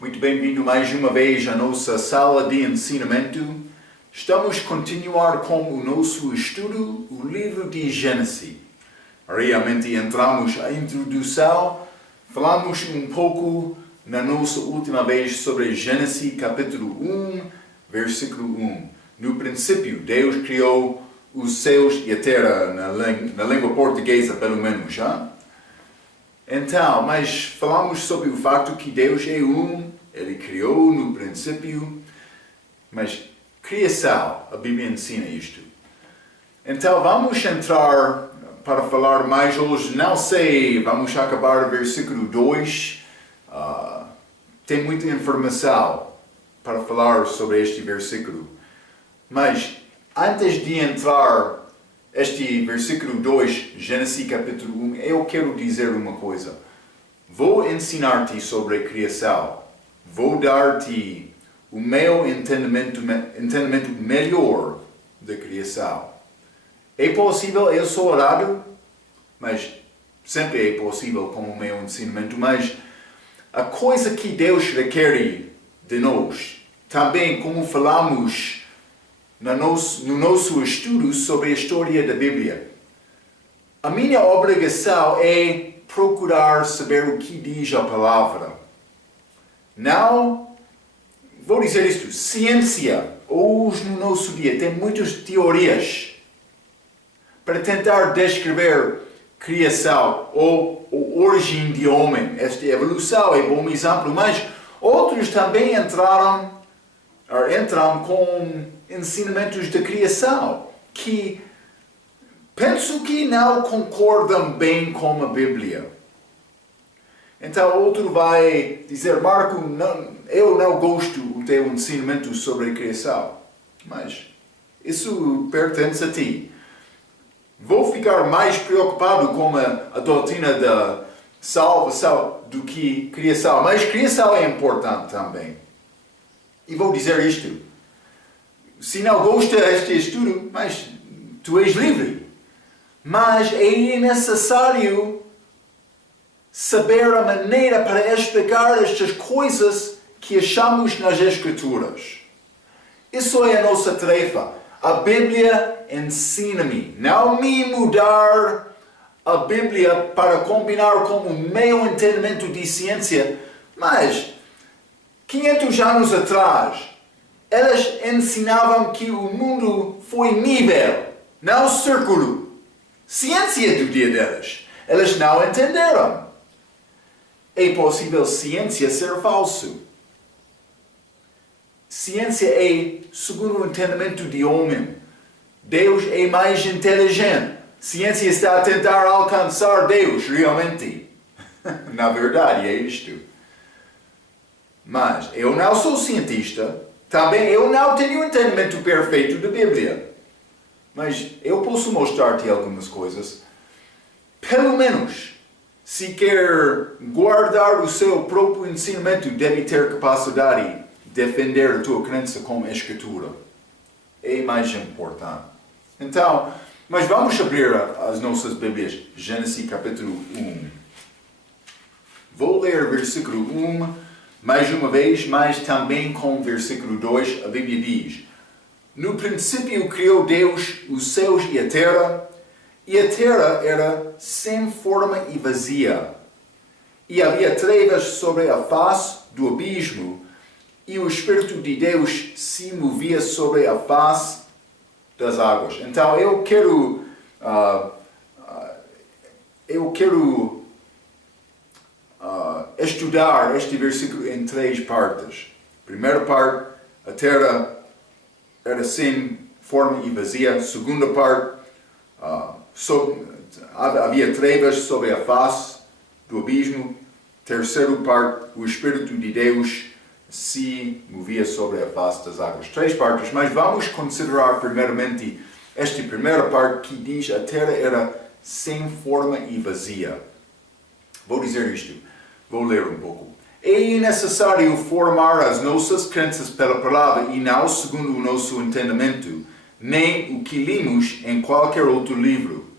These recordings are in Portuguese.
Muito bem-vindo mais uma vez à nossa sala de ensinamento. Estamos a continuar com o nosso estudo, o livro de Gênesis. Realmente entramos a introdução, falamos um pouco na nossa última vez sobre Gênesis capítulo 1, versículo 1. No princípio, Deus criou os céus e a terra, na língua portuguesa pelo menos, já? Então, mas falamos sobre o facto que Deus é Ele criou no princípio, mas criação, a Bíblia ensina isto. Então, vamos entrar para falar mais hoje, não sei, vamos acabar o versículo 2, tem muita informação para falar sobre este versículo, mas antes de entrar este versículo 2, Gênesis capítulo 1, eu quero dizer uma coisa. Vou ensinar-te sobre a criação. Vou dar-te o meu entendimento melhor da criação. É possível, eu sou errado, mas sempre é possível com o meu ensinamento, mas a coisa que Deus requer de nós, também como falamos no nosso estudo sobre a história da Bíblia. A minha obrigação é procurar saber o que diz a palavra. Não, vou dizer isto, ciência, hoje no nosso dia, tem muitas teorias para tentar descrever criação ou a origem do homem. Esta evolução é um bom exemplo, mas outros também entram com ensinamentos da criação que penso que não concordam bem com a Bíblia. Então outro vai dizer, Marco, eu não gosto do teu ensinamento sobre a criação, mas isso pertence a ti. Vou ficar mais preocupado com a doutrina da salvação do que criação, mas criação é importante também. E vou dizer isto. Se não gosta deste estudo, mas tu és livre. Mas é necessário saber a maneira para explicar estas coisas que achamos nas Escrituras. Isso é a nossa tarefa. A Bíblia ensina-me. Não me mudar a Bíblia para combinar com o meu entendimento de ciência, mas 500 anos atrás, elas ensinavam que o mundo foi nível, não círculo. Ciência do dia delas. Elas não entenderam. É possível ciência ser falso. Ciência é segundo o entendimento de homem. Deus é mais inteligente. Ciência está a tentar alcançar Deus, realmente. Na verdade, é isto. Mas eu não sou cientista. Também eu não tenho entendimento perfeito da Bíblia. Mas eu posso mostrar-te algumas coisas. Pelo menos, se quer guardar o seu próprio ensinamento, deve ter capacidade de defender a tua crença com a Escritura. É mais importante. Então, mas vamos abrir as nossas Bíblias. Gênesis capítulo 1. Vou ler versículo 1. Mais uma vez, mas também com o versículo 2, a Bíblia diz: No princípio criou Deus os céus e a terra era sem forma e vazia. E havia trevas sobre a face do abismo, e o Espírito de Deus se movia sobre a face das águas. Então eu quero estudar este versículo em 3 partes. Primeira parte, a terra era sem forma e vazia. Segunda parte, havia trevas sobre a face do abismo. Terceira parte, o Espírito de Deus se movia sobre a face das águas. 3 partes, mas vamos considerar primeiramente esta primeira parte que diz a terra era sem forma e vazia. Vou dizer isto. Vou ler um pouco. É necessário formar as nossas crenças pela palavra e não segundo o nosso entendimento, nem o que lemos em qualquer outro livro.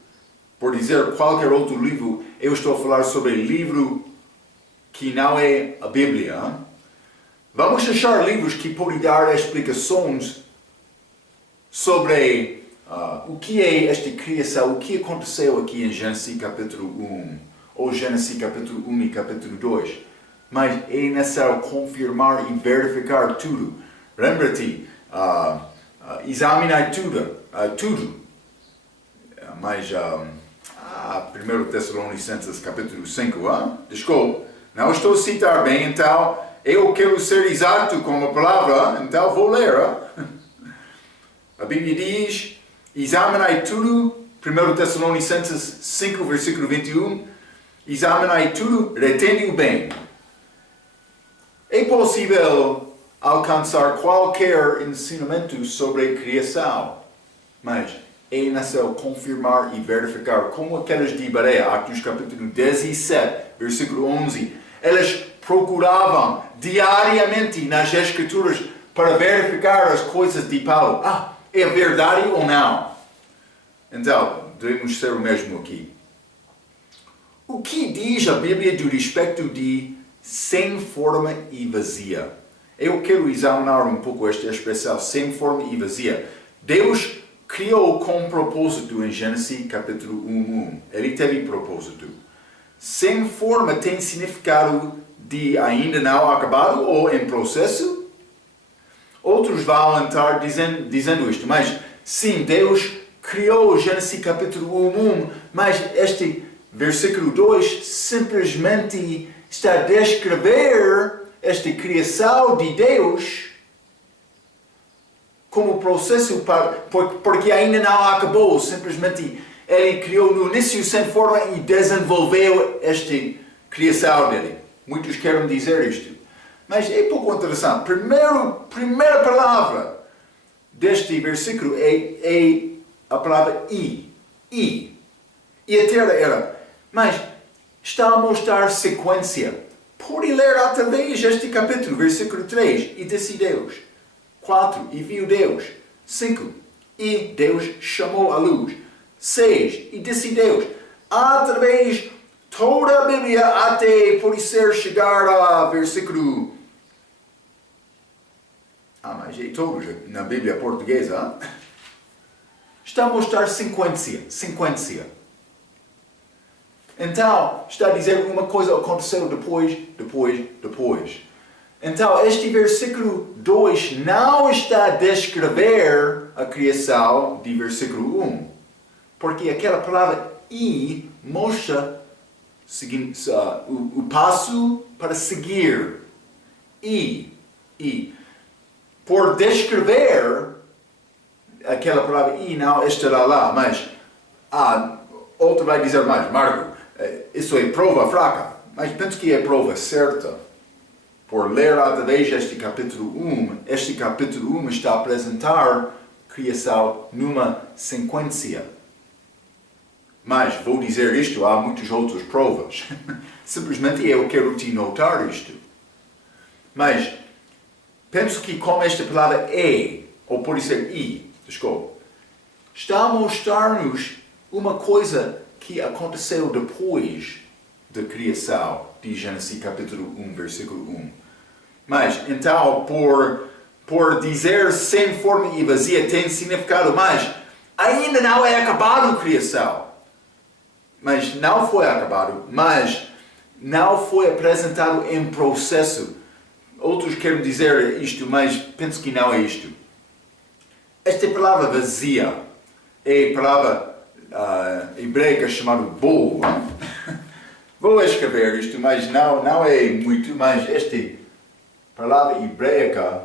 Por dizer qualquer outro livro, eu estou a falar sobre livro que não é a Bíblia. Vamos achar livros que podem dar explicações sobre o que é esta criação, o que aconteceu aqui em Gênesis capítulo 1, ou Gênesis capítulo 1 e capítulo 2. Mas é necessário confirmar e verificar tudo. Lembra-te, examinar tudo. Mas, 1 Tessalonicenses capítulo 5, desculpe, não estou a citar bem, então eu quero ser exato com a palavra, então vou ler. A Bíblia diz, examinai tudo, 1 Tessalonicenses 5, versículo 21, examinai tudo, retende o bem. É possível alcançar qualquer ensinamento sobre a criação, mas é necessário confirmar e verificar como aqueles de Bereia, Atos capítulo 17, versículo 11, eles procuravam diariamente nas Escrituras para verificar as coisas de Paulo. É verdade ou não? Então, devemos ser o mesmo aqui. O que diz a Bíblia do respeito de sem forma e vazia? Eu quero examinar um pouco esta expressão, sem forma e vazia. Deus criou com propósito em Gênesis capítulo 1. Ele teve propósito. Sem forma tem significado de ainda não acabado ou em processo. Outros vão estar dizendo isto, mas sim, Deus criou Gênesis capítulo 1, mas este versículo 2 simplesmente está a descrever esta criação de Deus como processo, porque ainda não acabou, simplesmente Ele criou no início sem forma e desenvolveu esta criação dele. Muitos querem dizer isto. Mas é pouco interessante. Primeira palavra deste versículo é a palavra I. E a terra era. Mas está a mostrar sequência. Pode ler através deste capítulo, versículo 3. E disse Deus. 4. E viu Deus. 5. E Deus chamou a luz. 6. E disse Deus. Através toda a Bíblia até por ser chegar a versículo... mas é todos na Bíblia portuguesa. Está a mostrar sequência. Então, está a dizer uma coisa aconteceu depois. Então, este versículo 2 não está a descrever a criação de versículo 1. Porque aquela palavra I mostra o passo para seguir. I. Por descrever aquela palavra I não estará lá, mas outro vai dizer mais, Marco, isso é prova fraca, mas penso que é prova certa. Por ler através deste capítulo 1, este capítulo 1 está a apresentar criação numa sequência. Mas vou dizer isto, há muitas outras provas. Simplesmente eu quero te notar isto. Mas penso que com esta palavra ou pode ser está a mostrar-nos uma coisa que aconteceu depois da criação de Gênesis capítulo 1, versículo 1. Mas, então, por dizer sem forma e vazia tem significado, mas ainda não é acabado a criação. Mas não foi acabado, mas não foi apresentado em processo. Outros querem dizer isto, mas penso que não é isto. Esta palavra vazia é a palavra hebraica chamada bo. Vou escrever isto, mas não é muito, mas esta palavra hebraica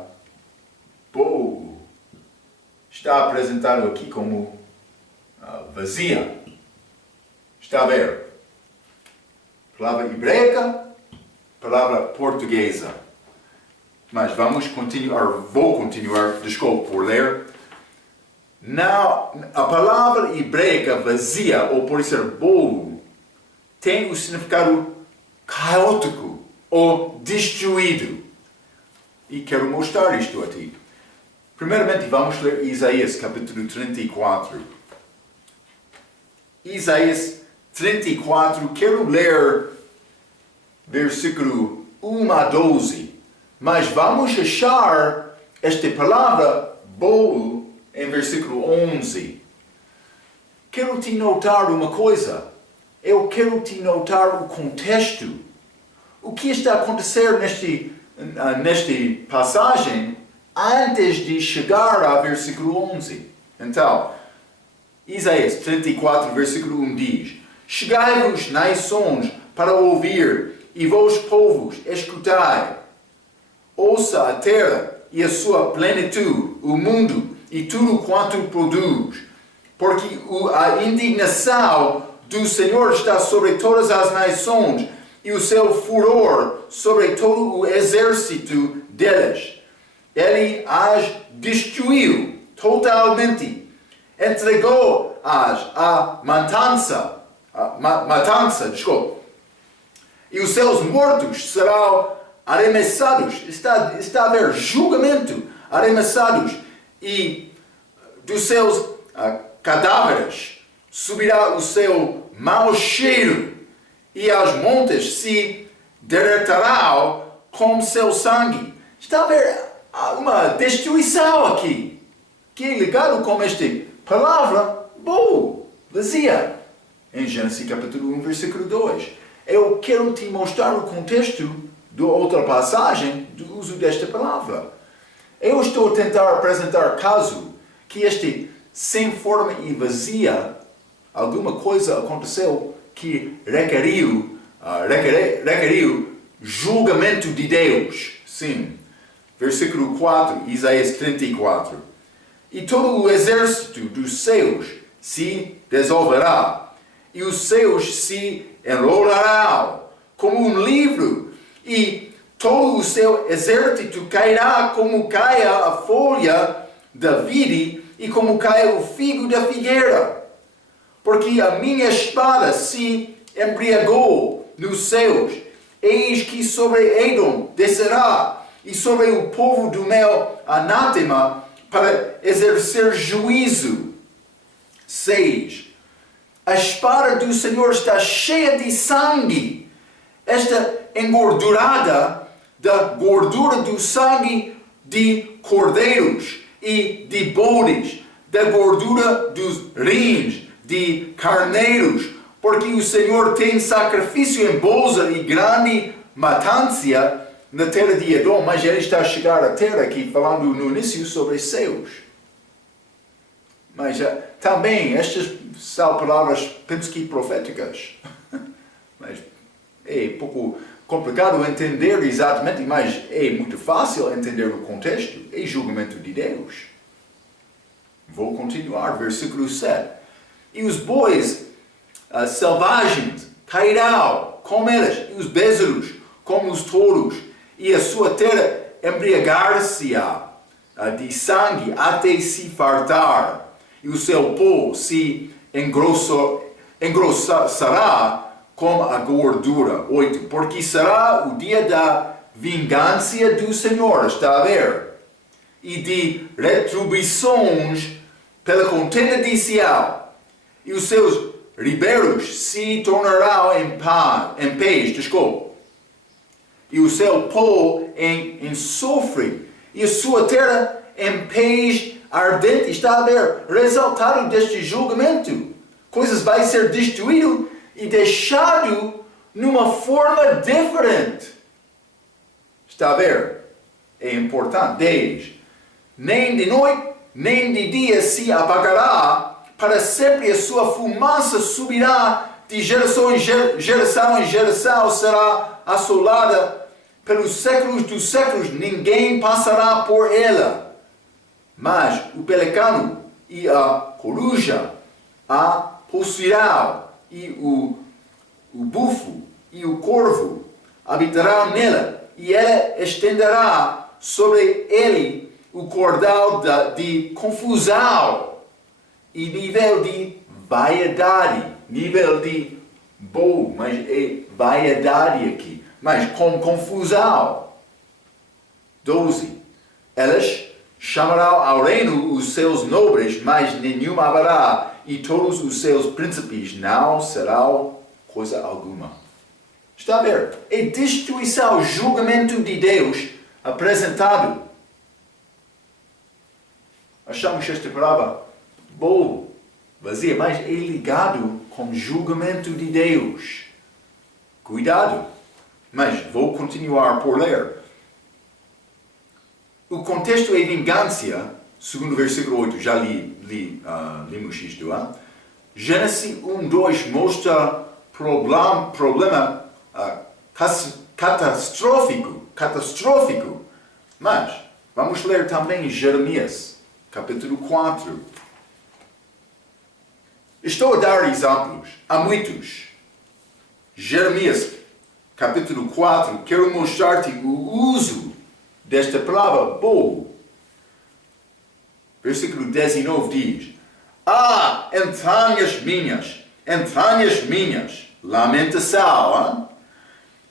bo está apresentado aqui como vazia. Está a ver? Palavra hebraica, palavra portuguesa. Mas vou continuar, desculpe por ler. A palavra hebraica vazia, ou pode ser bobo, tem o significado caótico ou destruído. E quero mostrar isto a ti. Primeiramente vamos ler Isaías capítulo 34. Isaías 34, quero ler versículo 1 a 12. Mas vamos achar esta palavra boa em versículo 11. Quero te notar uma coisa. Eu quero te notar o contexto. O que está a acontecer nesta passagem antes de chegar ao versículo 11. Então, Isaías 34, versículo 1 diz: Chegai-vos, nações, para ouvir, e vós, povos, escutai. Ouça a terra e a sua plenitude, o mundo e tudo quanto produz. Porque a indignação do Senhor está sobre todas as nações, e o seu furor sobre todo o exército delas. Ele as destruiu totalmente, entregou-as à matança, e os seus mortos serão arremessados. Está a haver julgamento, arremessados, e dos seus cadáveres subirá o seu mau cheiro, e as montes se derreterão com seu sangue. Está a haver uma destruição aqui, que é ligado com esta palavra boa, vazia. Em Gênesis capítulo 1, versículo 2. Eu quero te mostrar o contexto de outra passagem do uso desta palavra. Eu estou a tentar apresentar caso que este sem forma e vazia, alguma coisa aconteceu que requeriu julgamento de Deus. Sim. Versículo 4, Isaías 34. E todo o exército dos céus se dissolverá, e os céus se enrolarão como um livro, e todo o seu exército cairá como cai a folha da vide e como cai o figo da figueira. Porque a minha espada se embriagou nos céus, eis que sobre Edom descerá, e sobre o povo do meu anátema, para exercer juízo. 6. A espada do Senhor está cheia de sangue. Esta engordurada da gordura do sangue de cordeiros e de bodes, da gordura dos rins de carneiros, porque o Senhor tem sacrifício em bolsa e grande matança na terra de Edom, mas ele está a chegar à terra aqui falando no início sobre céus. Mas também estas são palavras, penso que proféticas. Mas é um pouco complicado entender exatamente, mas é muito fácil entender o contexto. É julgamento de Deus. Vou continuar, versículo 7. E os bois selvagens cairão com elas, e os bezerros como os touros, e a sua terra embriagar-se-á de sangue até se fartar, e o seu pó se engrossará como a gordura. 8. Porque será o dia da vingança do Senhor, está a ver? E de retribuições pela contenda de Sião, e os seus ribeiros se tornarão em pés, e o seu pó em enxofre, e a sua terra em pés ardente. Está a ver resultado deste julgamento. Coisas vai ser destruído e deixado numa forma diferente. Está a ver? É importante. 10. Nem de noite, nem de dia se apagará, para sempre a sua fumaça subirá, de geração em geração será assolada, pelos séculos dos séculos ninguém passará por ela. Mas o pelicano e a coruja a possuirão, e o bufo e o corvo habitarão nela, e ela estenderá sobre ele o cordal de confusão e nível de vaidade, nível de bom, mas é vaidade aqui, mas com confusão. 12. Elas chamarão ao reino os seus nobres, mas nenhum haverá, e todos os seus príncipes não serão coisa alguma. Está a ver? É destruição, julgamento de Deus apresentado. Achamos esta palavra boa, vazia, mas é ligado com o julgamento de Deus. Cuidado, mas vou continuar por ler. O contexto é vingança, segundo o versículo 8, já limos isto. Gênesis 1:2 mostra problema catastrófico. Mas vamos ler também Jeremias, capítulo 4. Estou a dar exemplos, há muitos. Jeremias, capítulo 4, quero mostrar-te o uso desta palavra boa. Versículo 19 diz: entranhas minhas, lamentação.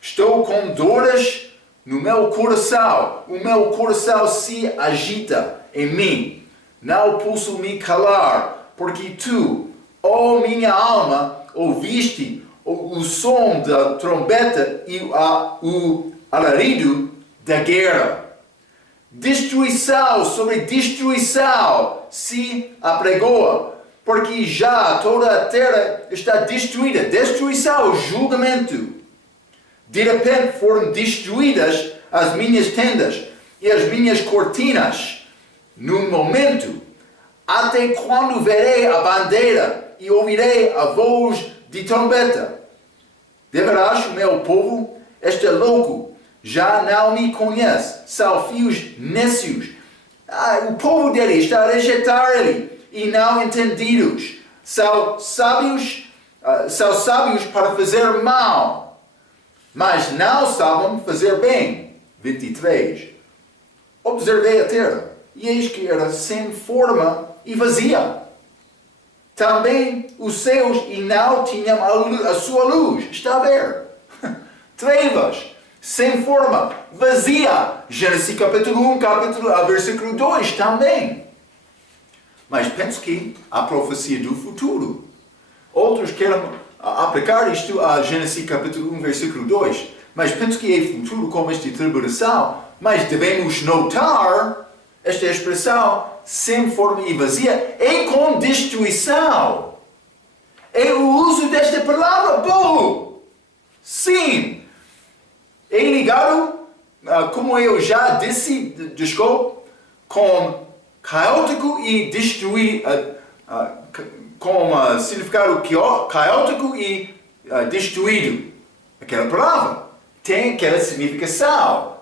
Estou com dores no meu coração, o meu coração se agita em mim. Não posso me calar, porque tu, ó minha alma, ouviste o som da trombeta e o alarido da guerra. Destruição sobre destruição se apregoa, porque já toda a terra está destruída. Destruição, julgamento. De repente foram destruídas as minhas tendas e as minhas cortinas. Num momento, até quando verei a bandeira e ouvirei a voz de trombeta. Deverás, meu povo, este louco já não me conhece. São filhos nécios. O povo dele está a rejeitar ele e não entendidos. São sábios para fazer mal, mas não sabem fazer bem. 23. Observei a terra, e eis que era sem forma e vazia. Também os céus e não tinham a sua luz. Está a ver? Trevas, sem forma, vazia. Gênesis capítulo 1, versículo 2 também. Mas penso que a profecia do futuro. Outros querem aplicar isto a Gênesis capítulo 1, versículo 2. Mas penso que é futuro como esta tribulação. Mas devemos notar esta expressão, sem forma e vazia, é com destruição. É o uso desta palavra, bom. Sim. É ligado, como eu já disse, com caótico e destruir, com significado caótico e destruído. Aquela palavra tem aquela significação.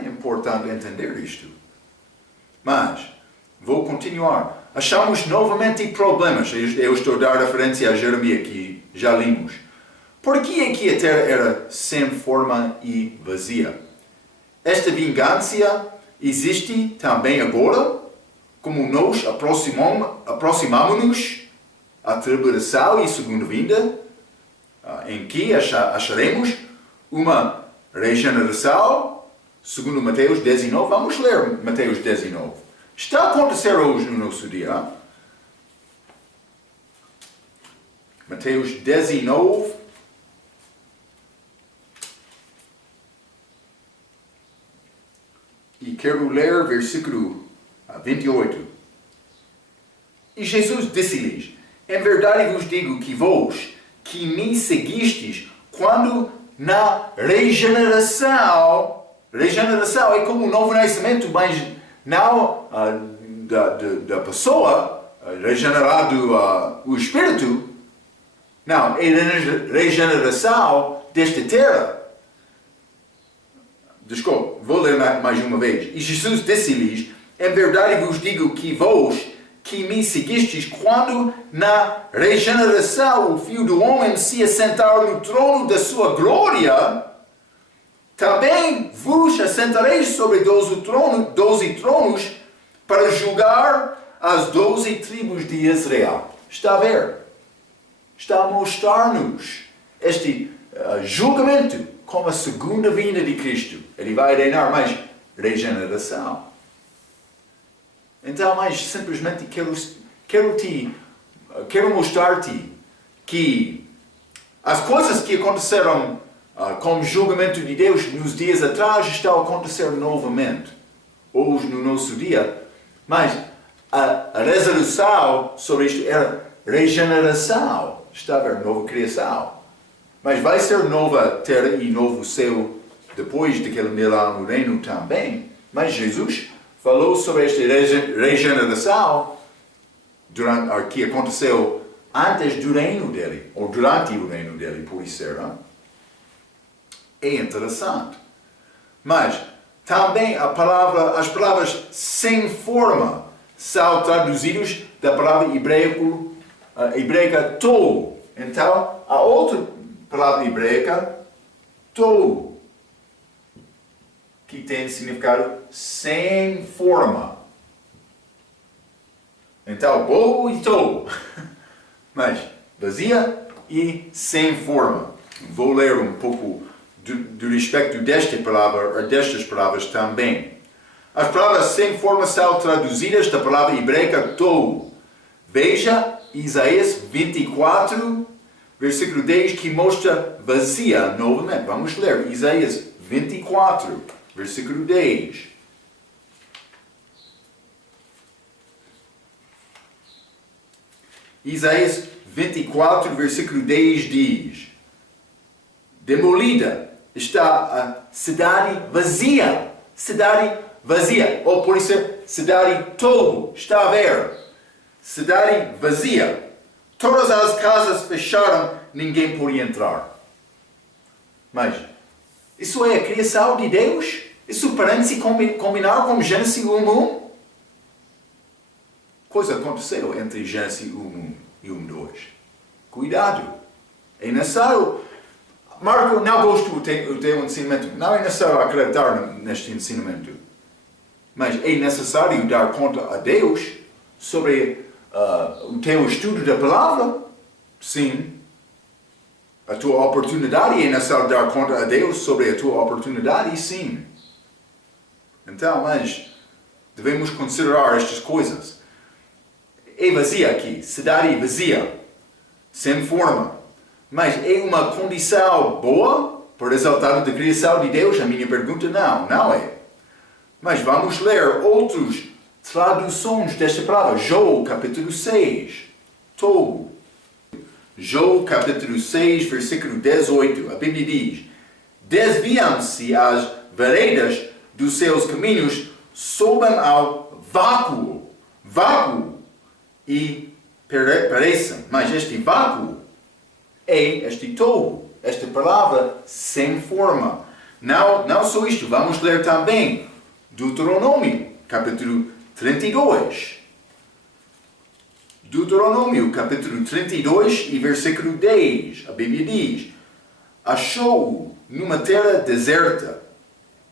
É importante entender isto. Mas, vou continuar. Achamos novamente problemas. Eu estou a dar referência a Jeremias, que já limos. Por que é que a terra era sem forma e vazia? Esta vingança existe também agora, como nós aproximamos-nos à tribulação e segunda vinda, em que acharemos uma regeneração, segundo Mateus 19. Vamos ler Mateus 19. Está a acontecer hoje no nosso dia. Mateus 19. E quero ler versículo 28. E Jesus disse-lhes: em verdade vos digo que vós, que me seguistes, quando na regeneração é como um novo nascimento, mas não da pessoa, regenerado o espírito. Não, é a regeneração desta terra. Desculpe, vou ler mais uma vez. E Jesus disse-lhes: em verdade vos digo que vós, que me seguistes, quando na regeneração o Filho do Homem se assentar no trono da sua glória, também vos assentareis sobre 12 tronos para julgar as 12 tribos de Israel. Está a ver? Está a mostrar-nos este julgamento como a segunda vinda de Cristo. Ele vai reinar, mais regeneração. Então, mais simplesmente quero mostrar-te que as coisas que aconteceram como julgamento de Deus nos dias atrás está a acontecer novamente, hoje no nosso dia, mas a resolução sobre isto era regeneração, está a ver, nova criação. Mas vai ser nova terra e novo céu depois daquele milênio reino também. Mas Jesus falou sobre esta regeneração que aconteceu antes do reino dele, ou durante o reino dele, por isso era. É interessante. Mas também as palavras sem forma são traduzidas da palavra hebreica tol. Então, a outra palavra hebreica, tol, que tem significado sem forma. Então, bo e tol, mas vazia e sem forma. Vou ler um pouco do respeito destas palavras também. As palavras sem forma são traduzidas da palavra hebreica tol. Veja Isaías 24, versículo 10, que mostra vazia novamente. Vamos ler Isaías 24, versículo 10. Isaías 24, versículo 10 diz: demolida está a cidade vazia. Cidade vazia. Ou pode ser cidade tolo. Está a ver? Cidade vazia. Todas as casas fecharam, ninguém pode entrar. Mas isso é a criação de Deus? Isso parece combinar com Gênesis 1:1? Coisa aconteceu entre Gênesis 1:1 e 1:2. Cuidado. É necessário. Marco, não gosto do teu ensinamento. Não é necessário acreditar neste ensinamento. Mas é necessário dar conta a Deus sobre o teu estudo da palavra. Sim. A tua oportunidade é necessário dar conta a Deus sobre a tua oportunidade. Sim. Então, mas devemos considerar estas coisas. É vazia aqui. Cidade vazia. Sem forma. Mas é uma condição boa para o resultado da criação de Deus? A minha pergunta não é. Mas vamos ler outras traduções desta palavra. João capítulo 6. Tol. João capítulo 6, versículo 18. A Bíblia diz: desviam-se as veredas dos seus caminhos, sobem ao vácuo. Vácuo. E perecem. Mas este vácuo é este tolo, esta palavra sem forma. Não só isto, vamos ler também Deuteronômio, capítulo 32. Deuteronômio, capítulo 32 e versículo 10. A Bíblia diz: achou-o numa terra deserta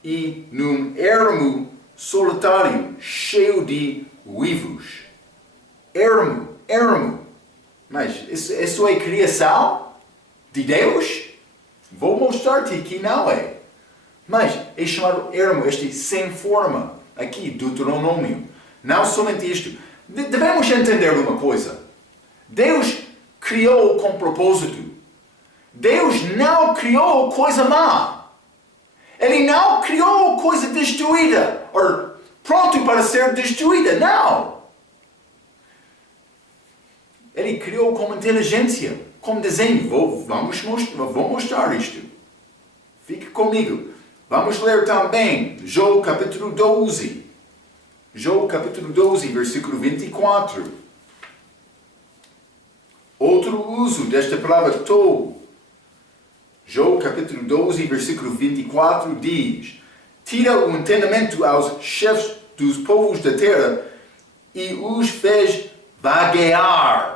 e num ermo solitário, cheio de uivos. Ermo. Mas isso é criação de Deus? Vou mostrar-te que não é. Mas é chamado ermo, este sem forma, aqui, Deuteronômio. Não somente isto. Devemos entender uma coisa. Deus criou com propósito. Deus não criou coisa má. Ele não criou coisa destruída, ou pronto para ser destruída. Não. Ele criou com inteligência, com desenho. Vou mostrar isto. Fique comigo. Vamos ler também João capítulo 12. João capítulo 12, versículo 24. Outro uso desta palavra tol. João capítulo 12, versículo 24 diz: tira o entendimento aos chefes dos povos da terra e os fez vaguear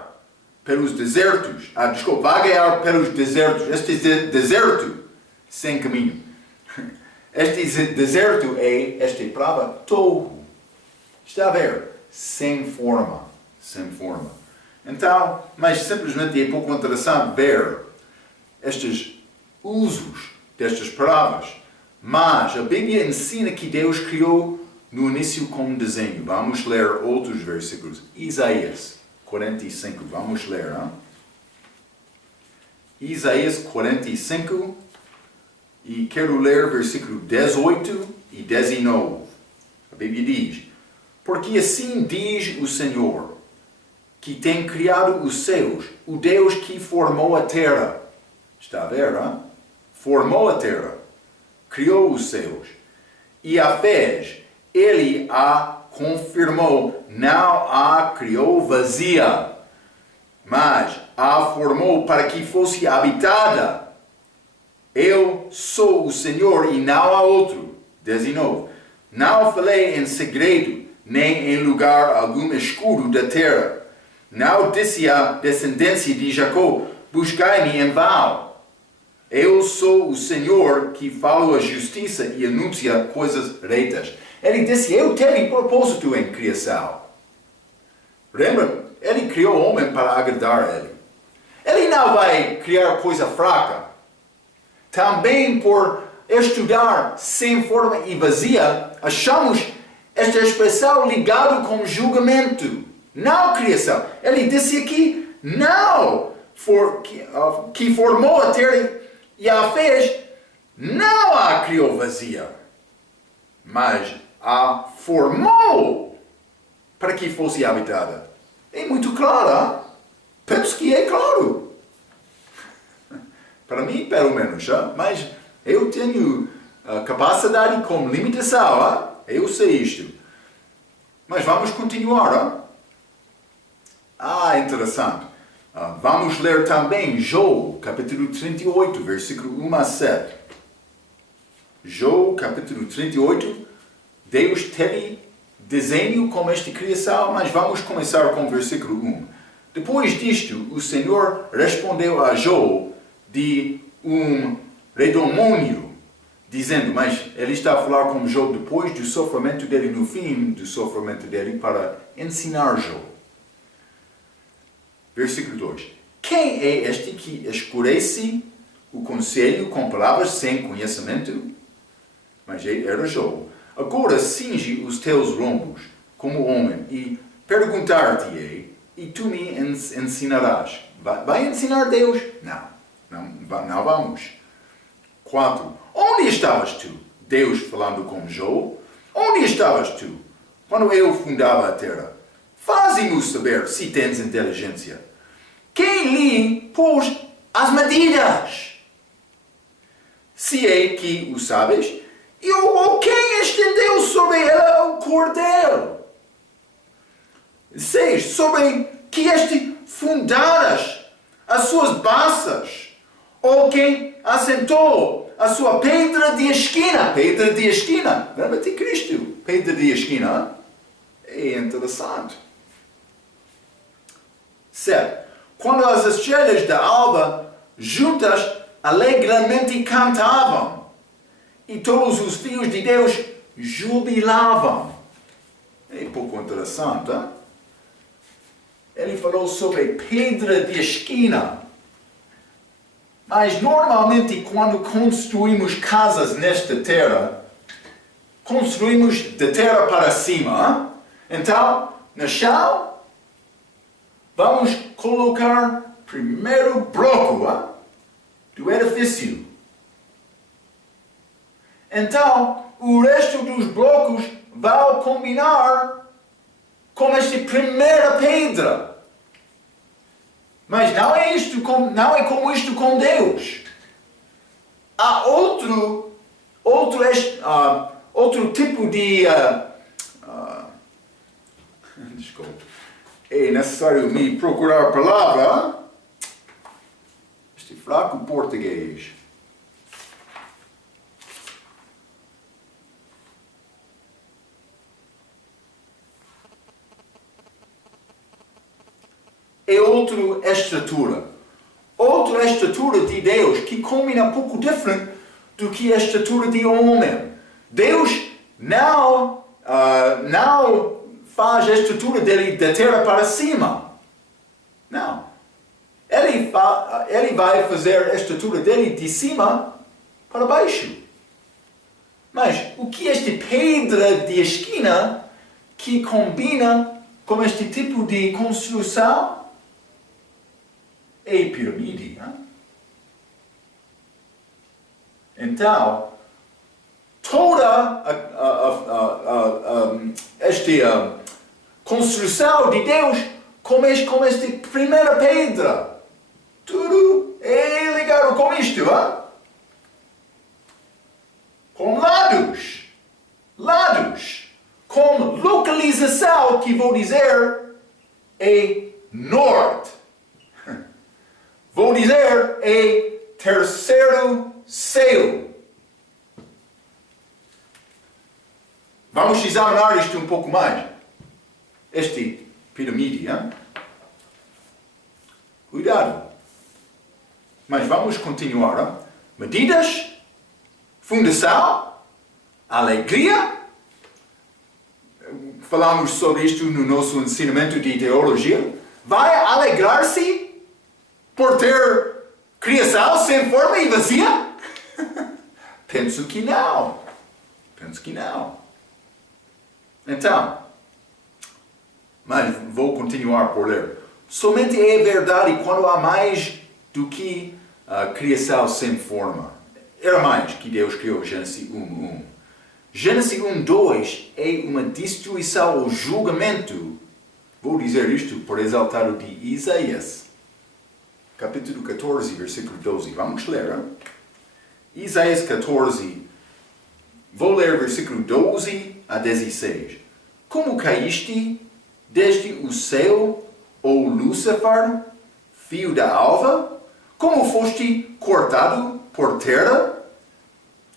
pelos desertos. Vaguear pelos desertos. Este deserto sem caminho. Este deserto é esta palavra tol. Está a ver? Sem forma. Então, mas simplesmente é pouco interessante ver estes usos destas palavras. Mas a Bíblia ensina que Deus criou no início com um desenho. Vamos ler outros versículos. Isaías 45. Vamos ler. Isaías 45, E quero ler versículo 18 e 19. A Bíblia diz: porque assim diz o Senhor, que tem criado os céus, o Deus que formou a terra. Está a ver, hein? Formou a terra, criou os céus, e a fez, ele a confirmou, não a criou vazia, mas a formou para que fosse habitada. Eu sou o Senhor e não há outro. 19. Não falei em segredo, nem em lugar algum escuro da terra. Não disse à descendência de Jacó, buscai-me em vão. Eu sou o Senhor que falo a justiça e anuncia coisas retas. Ele disse, eu tive propósito em criação. Lembra? Ele criou o homem para agradar a ele. Ele não vai criar coisa fraca. Também por estudar sem forma e vazia, achamos esta expressão ligada com julgamento, não criação. Ele disse aqui, não, que formou a terra e a fez, não a criou vazia, mas a formou para que fosse habitada. É muito claro, hein? Penso que é claro. Para mim, pelo menos, mas eu tenho capacidade com limitação, eu sei isto. Mas vamos continuar. Interessante. Vamos ler também João, capítulo 38, versículo 1 a 7. João, capítulo 38, Deus teve desenho com esta criação, mas vamos começar com o versículo 1. Depois disto, o Senhor respondeu a João de um redomônio, dizendo, mas ele está a falar com João depois do sofrimento dele, no fim do sofrimento dele, para ensinar João. Versículo 2. Quem é este que escurece o conselho com palavras sem conhecimento? Mas era João. Agora cinge os teus lombos como homem e perguntar-te-ei, e tu me ensinarás. Vai ensinar Deus? Não vamos. 4. Onde estavas tu? Deus falando com João. Onde estavas tu quando eu fundava a terra? Faze-nos saber se tens inteligência. Quem lhe pôs as medidas? Se é que o sabes, ou quem estendeu sobre ela o cordel? 6. Sobre que este fundaras as suas bases, ou quem assentou a sua pedra de esquina. Pedra de esquina. Lembra-te Cristo. Pedra de esquina. É interessante. 7. Quando as estrelas da alva juntas alegremente cantavam, e todos os filhos de Deus jubilavam. É pouco interessante, hein? Ele falou sobre pedra de esquina. Mas normalmente quando construímos casas nesta terra, construímos de terra para cima. Então, no chão, vamos colocar primeiro bloco do edifício. Então, o resto dos blocos vai combinar com esta primeira pedra. Mas não é como isto com Deus. Há outro tipo de... Desculpe. É necessário me procurar a palavra. Este fraco português. É outra estrutura. Outra estrutura de Deus que combina um pouco diferente do que a estrutura de homem. Deus não faz a estrutura dele da terra para cima. Não. Ele vai fazer a estrutura dele de cima para baixo. Mas o que esta pedra de esquina que combina com este tipo de construção é pirâmide. Então, toda esta construção de Deus começa com esta primeira pedra. Tudo é ligado com isto, hein? Com lados, com localização que vou dizer é norte. Vou dizer é terceiro céu. Vamos examinar isto um pouco mais. Este pirâmide, hein? Cuidado. Mas vamos continuar. Hein? Medidas, fundação, alegria. Falamos sobre isto no nosso ensinamento de teologia. Vai alegrar-se por ter criação sem forma e vazia? Penso que não. Então, mas vou continuar por ler. Somente é verdade quando há mais do que a criação sem forma. Era mais que Deus criou, Gênesis 1:1. Gênesis 1:2 é uma destruição ou julgamento. Vou dizer isto por exaltado de Isaías. Capítulo 14, versículo 12. Vamos ler. Hein? Isaías 14. Vou ler versículo 12 a 16. Como caíste desde o céu, ó Lúcifer, filho da alva? Como foste cortado por terra?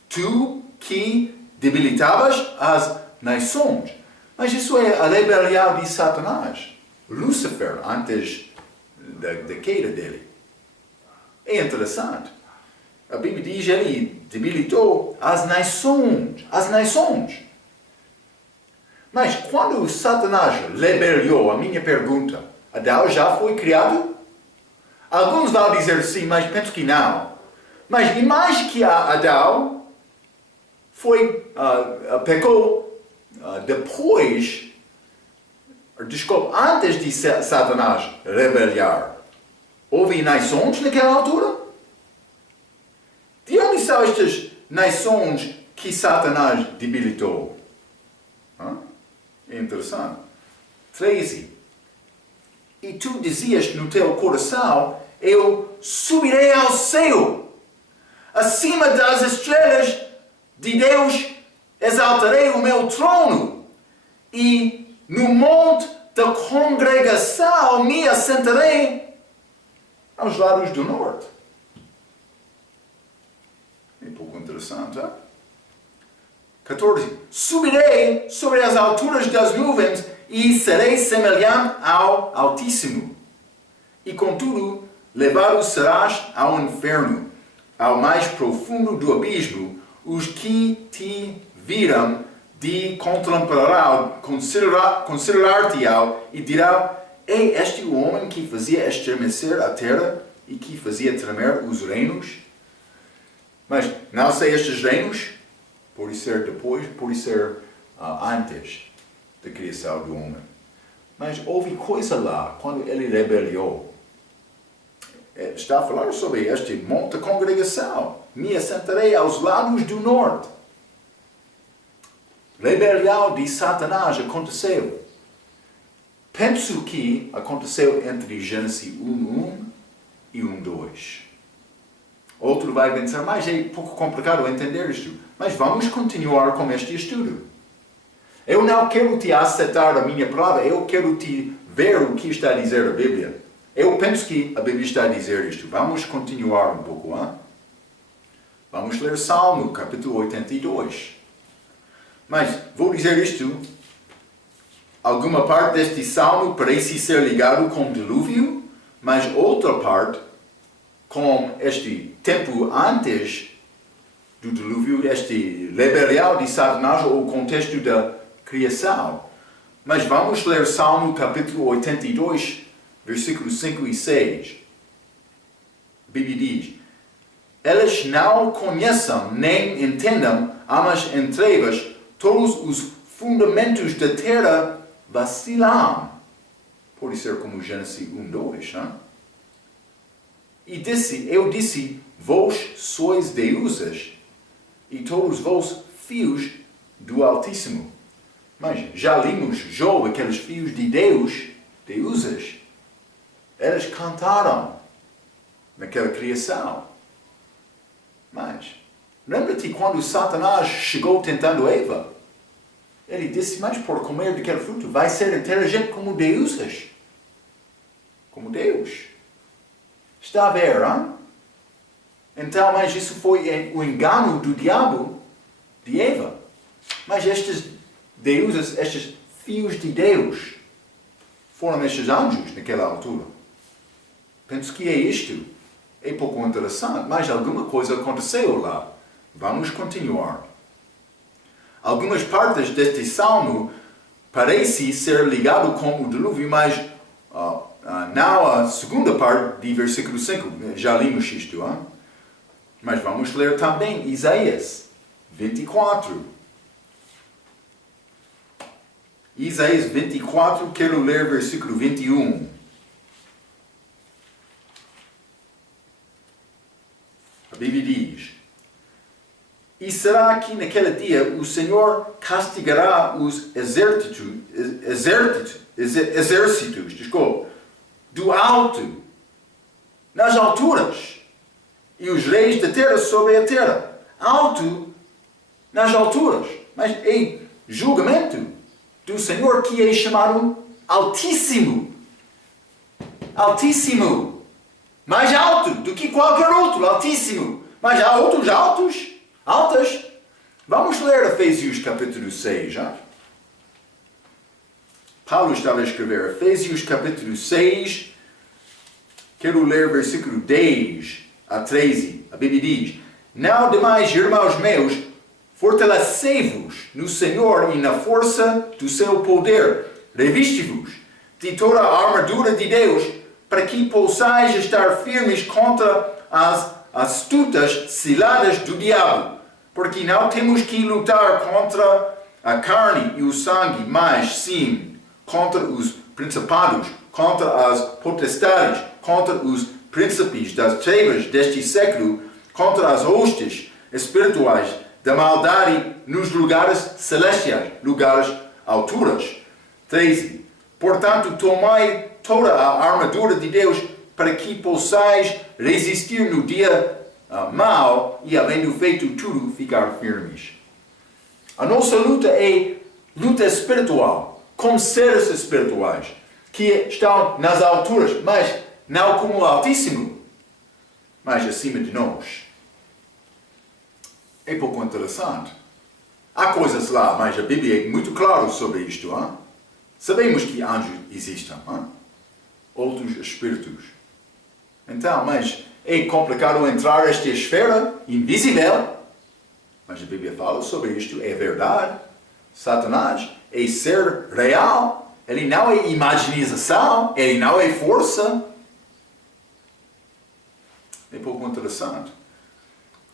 Tu que debilitavas as nações. Mas isso é a rebelião de Satanás. Lúcifer, antes da queda dele. É interessante. A Bíblia diz que ele debilitou as nações. Mas quando Satanás rebeliou, a minha pergunta, Adão já foi criado? Alguns vão dizer sim, mas penso que não. Mas e mais que Adão pecou antes de Satanás rebeliar. Houve nações naquela altura? De onde são estas nações que Satanás debilitou? É interessante. 13. E tu dizias no teu coração, eu subirei ao céu, acima das estrelas de Deus exaltarei o meu trono, e no monte da congregação me assentarei aos lados do norte. É um pouco interessante, hein? 14. Subirei sobre as alturas das nuvens e serei semelhante ao Altíssimo. E contudo, levado serás ao inferno, ao mais profundo do abismo. Os que te viram de contemplarão, considerar-te-ão e dirão: é este o homem que fazia estremecer a terra e que fazia tremer os reinos? Mas não sei estes reinos, pode ser depois, pode ser antes da criação do homem. Mas houve coisa lá quando ele rebeliou. Está a falar sobre este monte da congregação. Me assentarei aos lados do norte. Rebelião de Satanás aconteceu. Penso que aconteceu entre Gênesis 1:1 e 1:2. Outro vai pensar, mas é um pouco complicado entender isto. Mas vamos continuar com este estudo. Eu não quero te aceitar a minha palavra, eu quero te ver o que está a dizer a Bíblia. Eu penso que a Bíblia está a dizer isto. Vamos continuar um pouco, hein? Vamos ler Salmo, capítulo 82. Mas vou dizer isto. Alguma parte deste Salmo parece ser ligado com o dilúvio, mas outra parte com este tempo antes do dilúvio, este rebelião de Satanás, ou o contexto da criação. Mas vamos ler Salmo capítulo 82, versículos 5 e 6. A Bíblia diz: eles não conheçam nem entendam, mas em trevas todos os fundamentos da terra vacilam. Pode ser como Gênesis 1:2, não? E eu disse, vós sois deuses, e todos vós filhos do Altíssimo. Mas já limos Jó, aqueles filhos de Deus, deuses, eles cantaram naquela criação. Mas, lembra-te quando Satanás chegou tentando Eva? Ele disse, mas por comer daquele fruto vai ser inteligente como deuses. Como Deus. Está a ver, hein? Então, mas isso foi o engano do diabo de Eva. Mas estes deuses, estes filhos de Deus, foram estes anjos naquela altura. Penso que é isto. É pouco interessante, mas alguma coisa aconteceu lá. Vamos continuar. Algumas partes deste salmo parecem ser ligadas com o dilúvio, mas não a segunda parte de versículo 5. Já limos isto, hein? Mas vamos ler também Isaías 24. Isaías 24, quero ler versículo 21. A Bíblia diz: E será que naquele dia o Senhor castigará os exércitos do alto, nas alturas, e os reis da terra sobre a terra. Alto, nas alturas. Mas é julgamento do Senhor que é chamado Altíssimo. Altíssimo. Mais alto do que qualquer outro. Altíssimo. Mas há outros altas. Vamos ler Efésios capítulo 6. Já? Paulo estava a escrever Efésios capítulo 6. Quero ler versículo 10 a 13. A Bíblia diz: Não demais, irmãos meus, fortalecei-vos no Senhor e na força do seu poder. Reviste-vos de toda a armadura de Deus, para que possais estar firmes contra as astutas ciladas do diabo. Porque não temos que lutar contra a carne e o sangue, mas sim contra os principados, contra as potestades, contra os príncipes das trevas deste século, contra as hostes espirituais da maldade nos lugares celestiais, lugares alturas. 13. Portanto, tomai toda a armadura de Deus para que possais resistir no dia mau e, havendo feito tudo, ficar firmes. A nossa luta é luta espiritual, com seres espirituais, que estão nas alturas, mas não como o Altíssimo, mas acima de nós. É pouco interessante. Há coisas lá, mas a Bíblia é muito clara sobre isto. Hein? Sabemos que anjos existem, hein? Outros espíritos. Então, mas é complicado entrar nesta esfera invisível. Mas a Bíblia fala sobre isto, é verdade. Satanás é ser real. Ele não é imaginação, ele não é força. É pouco interessante.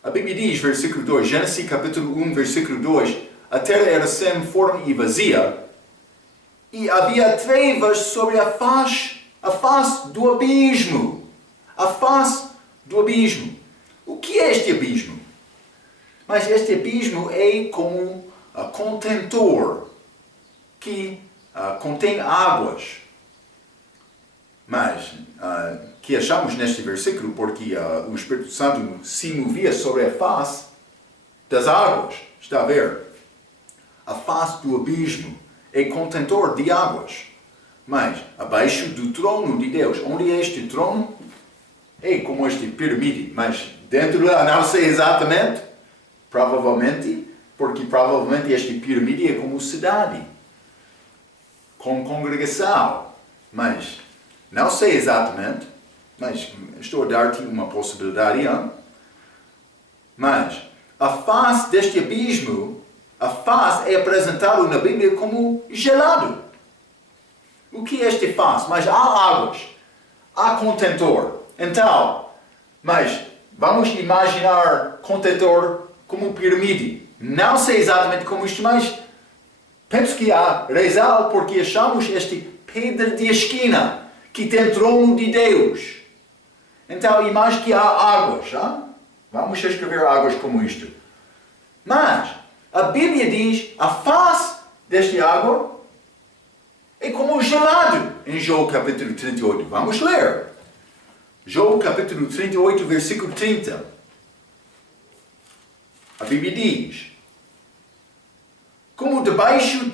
A Bíblia diz, versículo 2, Gênesis capítulo 1, versículo 2, a terra era sem forma e vazia, e havia trevas sobre a face do abismo. A face do abismo. O que é este abismo? Mas este abismo é como um contentor que contém águas. Mas que achamos neste versículo porque o Espírito Santo se movia sobre a face das águas. Está a ver? A face do abismo é contentor de águas. Mas abaixo do trono de Deus, onde é este trono? É como este pirâmide, mas dentro lá não sei exatamente, provavelmente, porque provavelmente este pirâmide é como cidade, com congregação, mas não sei exatamente, mas estou a dar-te uma possibilidade. Hein? Mas a face deste abismo, a face é apresentada na Bíblia como gelado. O que é este face? Mas há águas, há contentor. Então, mas vamos imaginar contentor como pirâmide. Não sei exatamente como isto, mas penso que há razão porque achamos este pedra de esquina que tem trono de Deus. Então, imagine que há águas. Hein? Vamos escrever águas como isto. Mas a Bíblia diz a face desta água é como gelado em João capítulo 38. Vamos ler. João capítulo 38, versículo 30. A Bíblia diz: como debaixo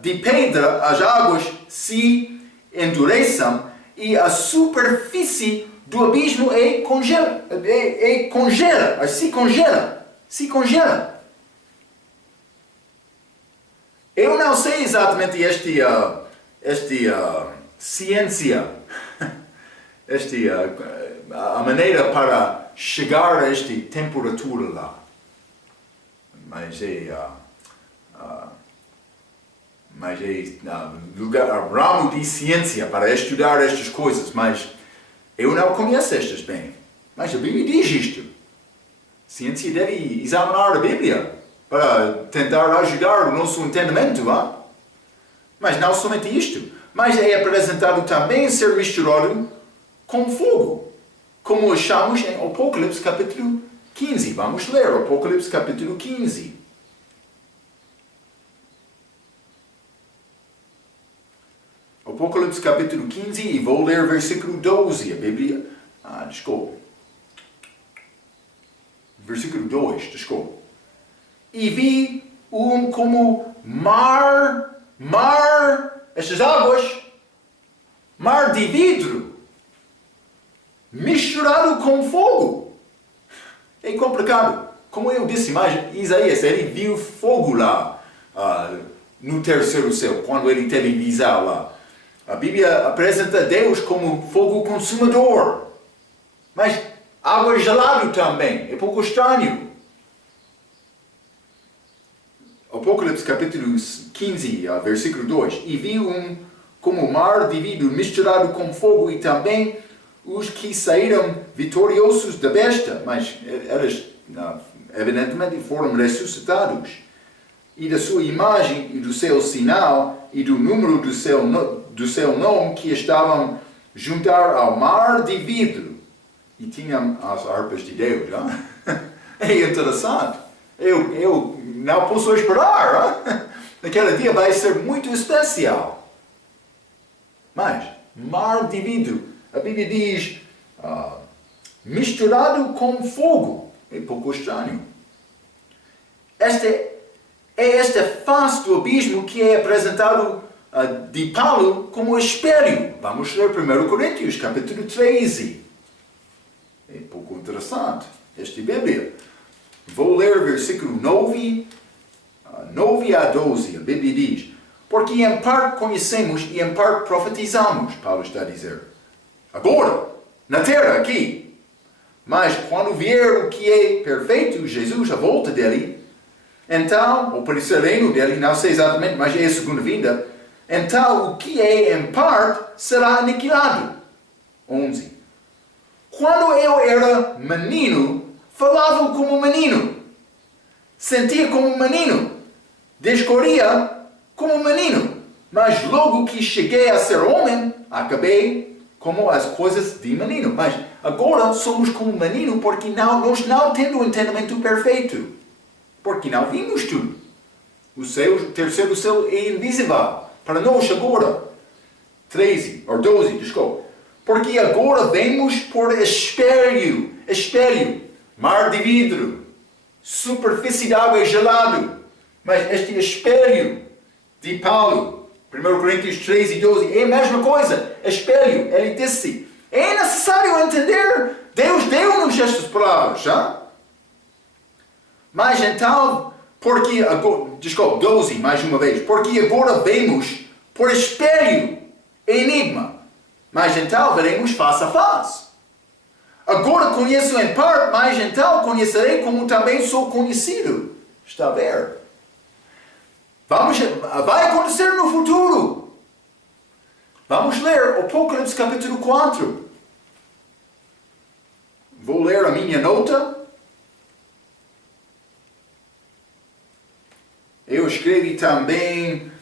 de pedra as águas se endureçam e a superfície do abismo se congela. Eu não sei exatamente esta ciência, a maneira para chegar a esta temperatura lá. Mas ramo de ciência para estudar estas coisas, mas eu não conheço estas bem. Mas a Bíblia diz isto. A ciência deve examinar a Bíblia para tentar ajudar o nosso entendimento, hein? Mas não somente isto, mas é apresentado também ser misturado com fogo, como achamos em Apocalipse capítulo 15. Vamos ler Apocalipse capítulo 15. Apocalipse capítulo 15 e vou ler versículo 12. A Bíblia... desculpe. Versículo 2, desculpe. E vi como mar, estas águas, mar de vidro, misturado com fogo. É complicado. Como eu disse mais, Isaías, ele viu fogo lá no terceiro céu, quando ele teve visão lá. A Bíblia apresenta Deus como fogo consumador. Mas água gelada também. É pouco estranho. Apocalipse capítulo 15, versículo 2. E vi como mar de vidro misturado com fogo e também os que saíram vitoriosos da besta. Mas eles, evidentemente, foram ressuscitados. E da sua imagem e do seu sinal e do número do seu nome que estavam juntar ao mar de vidro. E tinham as harpas de Deus. É interessante. Eu não posso esperar. Naquele dia vai ser muito especial. Mas, mar de vidro, a Bíblia diz, misturado com fogo. É pouco estranho. Esta face do abismo que é apresentado de Paulo como espelho. Vamos ler 1 Coríntios, capítulo 13. É pouco interessante esta Bíblia. Vou ler versículo 9 a 12. A Bíblia diz: porque em parte conhecemos e em parte profetizamos, Paulo está a dizer. Agora, na terra, aqui. Mas quando vier o que é perfeito, Jesus, a volta dele, então, ou para o reino dele, não sei exatamente, mas é a segunda vinda, então o que é em parte será aniquilado. 11. Quando eu era menino, falava como menino, sentia como menino, discorria como menino, mas logo que cheguei a ser homem, acabei como as coisas de menino. Mas agora somos como menino porque nós não temos o entendimento perfeito. Porque não vimos tudo. O terceiro céu é invisível para nós agora. 12, desculpa. Porque agora vemos por espelho, mar de vidro, superfície de água gelado. Mas este espelho de Paulo, 1 Coríntios 13 e 12, é a mesma coisa. Espelho, ele disse, é necessário entender, Deus deu-nos estas palavras, já? Mas então, porque agora, 12 mais uma vez, porque agora vemos por espelho, enigma, mas então veremos face a face. Agora conheço em parte, mas então conhecerei como também sou conhecido. Está a ver? Vai acontecer no futuro. Vamos ler Apocalipse capítulo 4. Vou ler a minha nota. Eu escrevi também,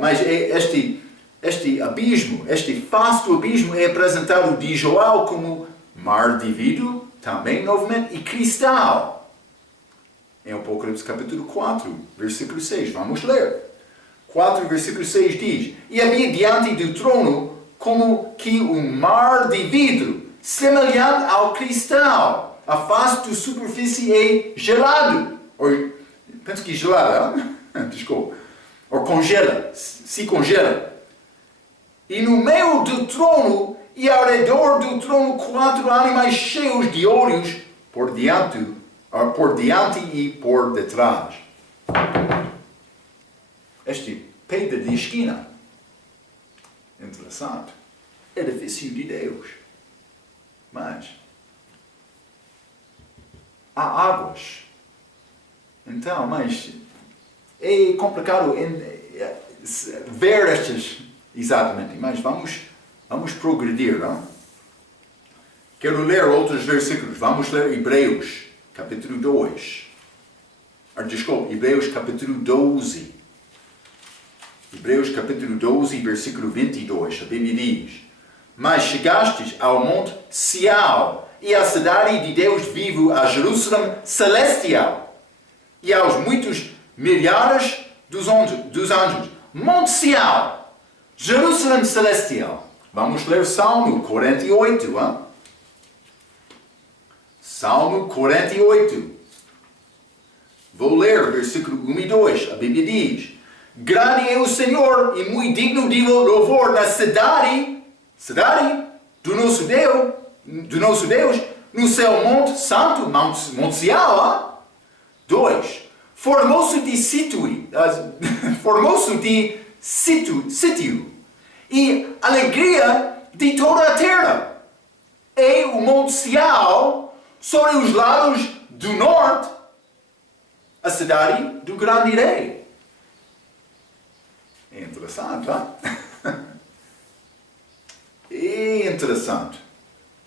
mas este abismo, este face do abismo é apresentado de Joel como mar de vidro, também novamente, e cristal. em Apocalipse capítulo 4, versículo 6. Vamos ler. 4, versículo 6 diz: E havia diante do trono como que um mar de vidro, semelhante ao cristal. A face da superfície é gelado. Penso que gelada, desculpa. Ou congela, se congela. E no meio do trono e ao redor do trono 4 animais cheios de olhos por diante e por detrás. Este pedra de esquina. Interessante. Edifício de Deus. Mas há águas. Então, mas é complicado ver estas exatamente. Mas vamos progredir, não? Quero ler outros versículos. Vamos ler Hebreus, capítulo 2. Desculpe, Hebreus, capítulo 12. Hebreus, capítulo 12, versículo 22. A Bíblia diz: Mas chegastes ao monte Sião e à cidade de Deus vivo, a Jerusalém celestial, e aos muitos milhares dos anjos. Monte Sião, Jerusalém celestial. Vamos ler Salmo 48, hein? Salmo 48. Vou ler versículo 1 e 2. A Bíblia diz: Grande é o Senhor e muito digno de louvor na cidade do nosso Deus, no seu monte santo, Monte Sião. 2. Formoso de sítio e alegria de toda a terra. É o Monte Sião sobre os lados do norte, a cidade do grande rei. É interessante, hein? É interessante.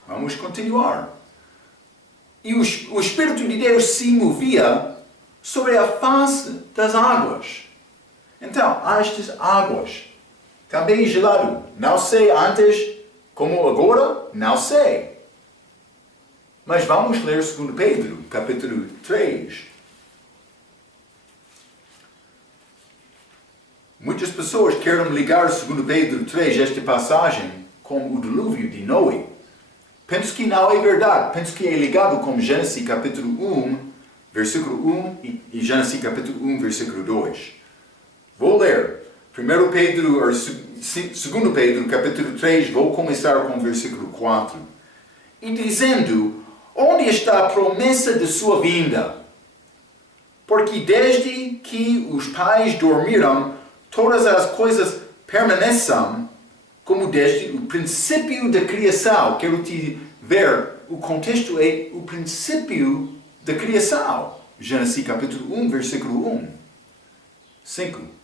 Vamos continuar. E o Espírito de Deus se movia sobre a face das águas. Então, há estas águas. Também gelado. Não sei antes como agora, não sei. Mas vamos ler 2 Pedro, capítulo 3. Muitas pessoas querem ligar 2 Pedro 3, esta passagem, com o dilúvio de Noé. Penso que não é verdade. Penso que é ligado com Gênesis capítulo 1, versículo 1 e Gênesis capítulo 1, versículo 2. Vou ler. 2 Pedro capítulo 3, vou começar com o versículo 4. E dizendo: Onde está a promessa de sua vinda? Porque desde que os pais dormiram, todas as coisas permanecem como desde o princípio da criação. Quero te ver, o contexto é o princípio da criação. Gênesis capítulo 1, versículo 1. 5.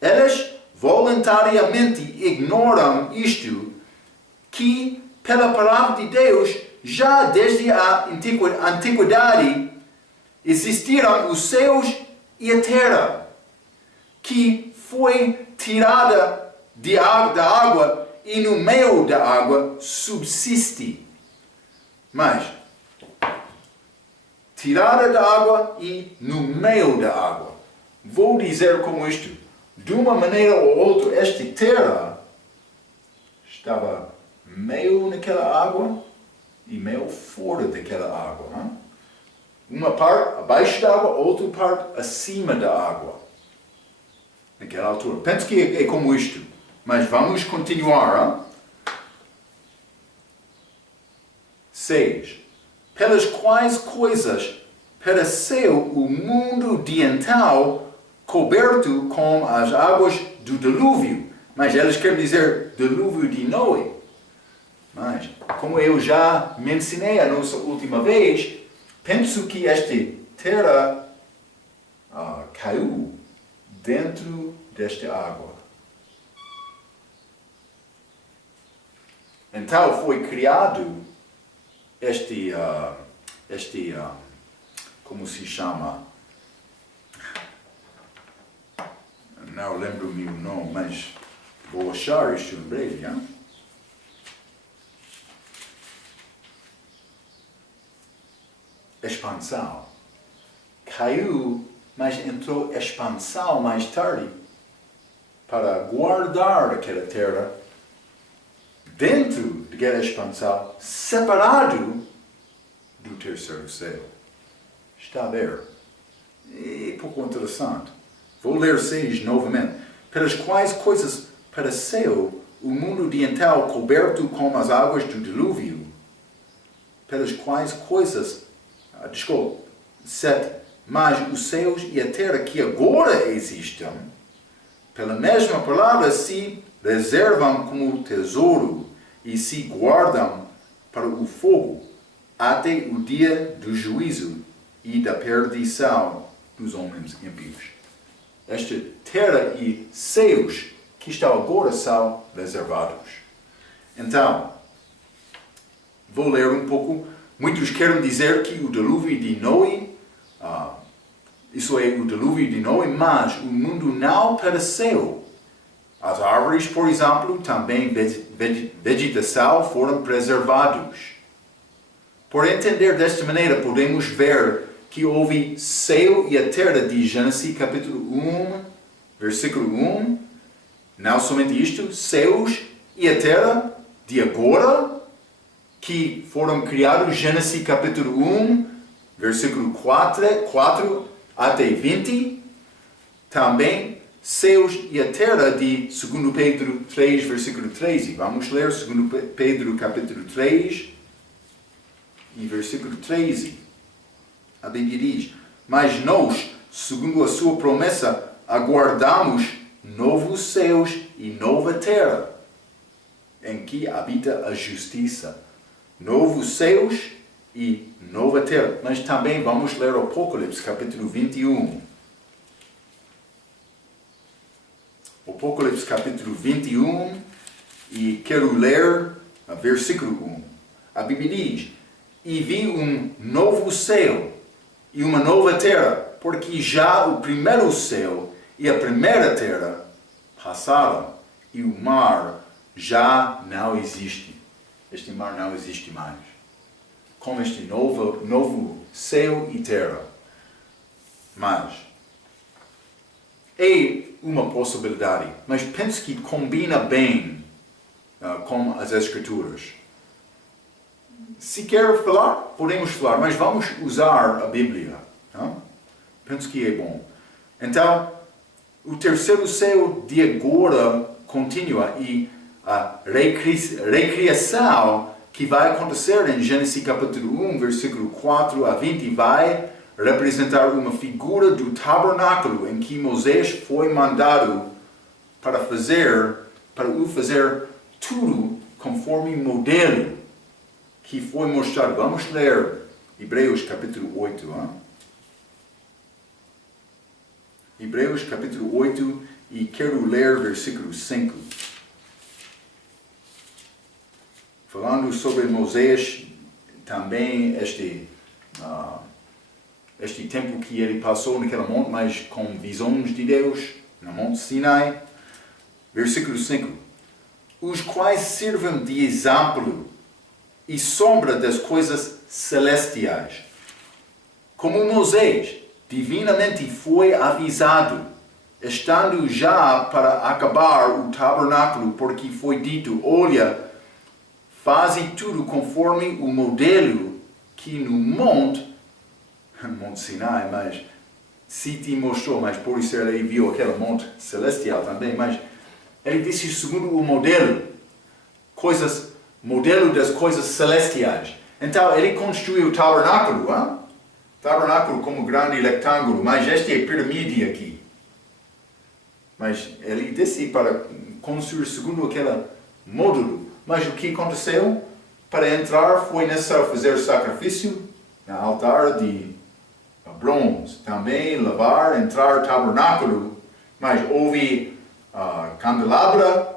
Elas voluntariamente ignoram isto, que pela palavra de Deus, já desde a antiguidade, existiram os céus e a terra, que foi tirada da água e no meio da água subsiste. Mas, tirada da água e no meio da água. Vou dizer como isto. De uma maneira ou outra, esta terra estava meio naquela água e meio fora daquela água. Hein? Uma parte abaixo da água, outra parte acima da água. Naquela altura. Penso que é como isto. Mas vamos continuar. Hein? 6. Pelas quais coisas pereceu o mundo de então, coberto com as águas do dilúvio. Mas elas querem dizer dilúvio de Noé. Mas, como eu já mencionei a nossa última vez, penso que esta terra caiu dentro desta água. Então foi criado como se chama? Não lembro-me o nome, mas vou achar isto em breve, hein? Expansão. caiu, mas entrou expansão mais tarde para guardar aquela terra dentro daquela expansão, separado do terceiro céu. Está a ver? É pouco interessante. Vou ler 6 novamente. Pelas quais coisas pareceu o mundo de então coberto com as águas do dilúvio. Pelas quais coisas, 7. Mas os céus e a terra que agora existem, pela mesma palavra, se reservam como tesouro e se guardam para o fogo, até o dia do juízo e da perdição dos homens ímpios. Esta terra e céus que estão agora são reservados. Então, vou ler um pouco. Muitos querem dizer que o dilúvio de Noé, isso é o dilúvio de Noé, mas o mundo não pereceu. As árvores, por exemplo, também vegetação foram preservados. Por entender desta maneira, podemos ver que houve céu e a terra de Gênesis capítulo 1, versículo 1. Não somente isto, céus e a terra de agora, que foram criados, Gênesis capítulo 1, versículo 4 até 20. Também céus e a terra de 2 Pedro 3, versículo 13. Vamos ler 2 Pedro capítulo 3 e versículo 13. A Bíblia diz: mas nós, segundo a sua promessa, aguardamos novos céus e nova terra, em que habita a justiça. Novos céus e nova terra. Mas também vamos ler Apocalipse, capítulo 21. Apocalipse, capítulo 21, e quero ler versículo 1. A Bíblia diz: e vi um novo céu e uma nova terra, porque já o primeiro céu e a primeira terra passaram, e o mar já não existe. Este mar não existe mais. Com este novo céu e terra. Mas é uma possibilidade, mas penso que combina bem com as Escrituras. Se quer falar, podemos falar, mas vamos usar a Bíblia. Não? Penso que é bom. Então, o terceiro céu de agora continua e a recriação que vai acontecer em Gênesis capítulo 1, versículo 4 a 20, vai representar uma figura do tabernáculo em que Moisés foi mandado para o fazer tudo conforme modelo que foi mostrado. Vamos ler Hebreus capítulo 8. Hebreus capítulo 8 e quero ler versículo 5. Falando sobre Moisés, também este tempo que ele passou naquele monte, mas com visões de Deus, no monte Sinai. Versículo 5. Os quais servem de exemplo e sombra das coisas celestiais. Como Moisés divinamente foi avisado, estando já para acabar o tabernáculo, porque foi dito: olha, faze tudo conforme o modelo que no Monte Sinai, mas se te mostrou, mas por isso ele viu aquele monte celestial também, mas ele disse segundo o modelo das coisas celestiais. Então ele construiu o tabernáculo, tabernáculo como grande retângulo, mas esta é a pirâmide aqui. Mas ele disse para construir segundo aquele módulo. Mas o que aconteceu? Para entrar foi necessário fazer sacrifício no altar de bronze. Também lavar, entrar no tabernáculo. Mas houve candelabra,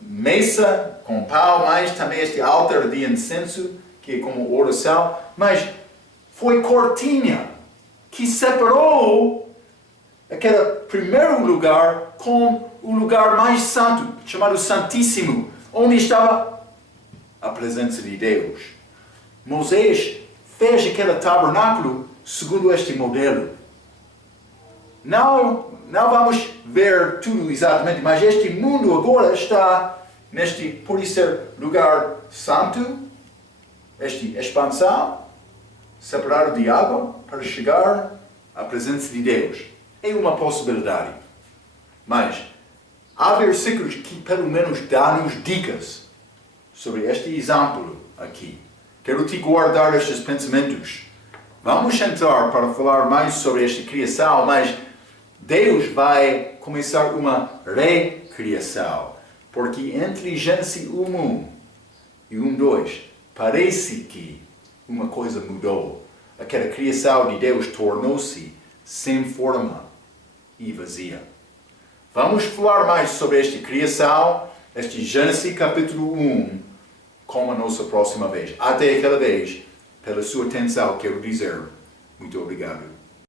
mesa com pau, mas também este altar de incenso, que é como oração. Mas foi cortina que separou aquele primeiro lugar com o lugar mais santo, chamado Santíssimo, onde estava a presença de Deus. Moisés fez aquele tabernáculo segundo este modelo. Não vamos ver tudo exatamente, mas este mundo agora está pode ser lugar santo, esta expansão, separado de água para chegar à presença de Deus. É uma possibilidade. Mas há versículos que pelo menos dão-nos dicas sobre este exemplo aqui. Quero te guardar estes pensamentos. Vamos entrar para falar mais sobre esta criação, mas Deus vai começar uma recriação. Porque entre Gênesis 1:1 e 1:2 parece que uma coisa mudou. Aquela criação de Deus tornou-se sem forma e vazia. Vamos falar mais sobre esta criação, este Gênesis capítulo 1, como a nossa próxima vez. Até aquela vez, pela sua atenção, quero dizer muito obrigado.